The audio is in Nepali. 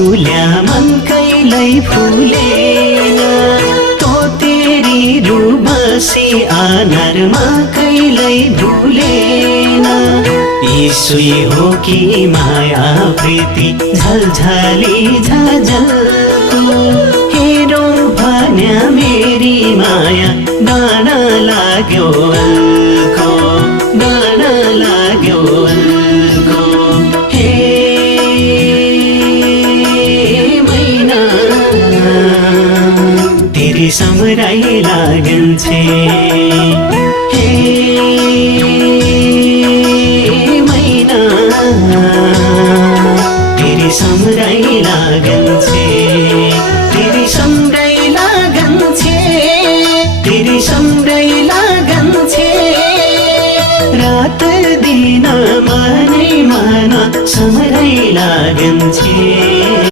फुल्या मन कहिल्यै फुलेन तो तेरी रूबसी आनरमा कहिल्यै भुलेन यीशु हो कि माया प्रीति झलझली झलझलको हेरौँ भन्या मेरी माया डाँडा लाग्यो अल्को डाँडा लाग्यो अल्को हे मैना तेरी सम्झाइ लागन्छे हे मैना तेरी सम्झाइ लागन्छे तेरी सम्झाइ लागन्छे तेरी सम्झाइ लागन्छे रात दिन मनै मन सम्झाइ लागन्छे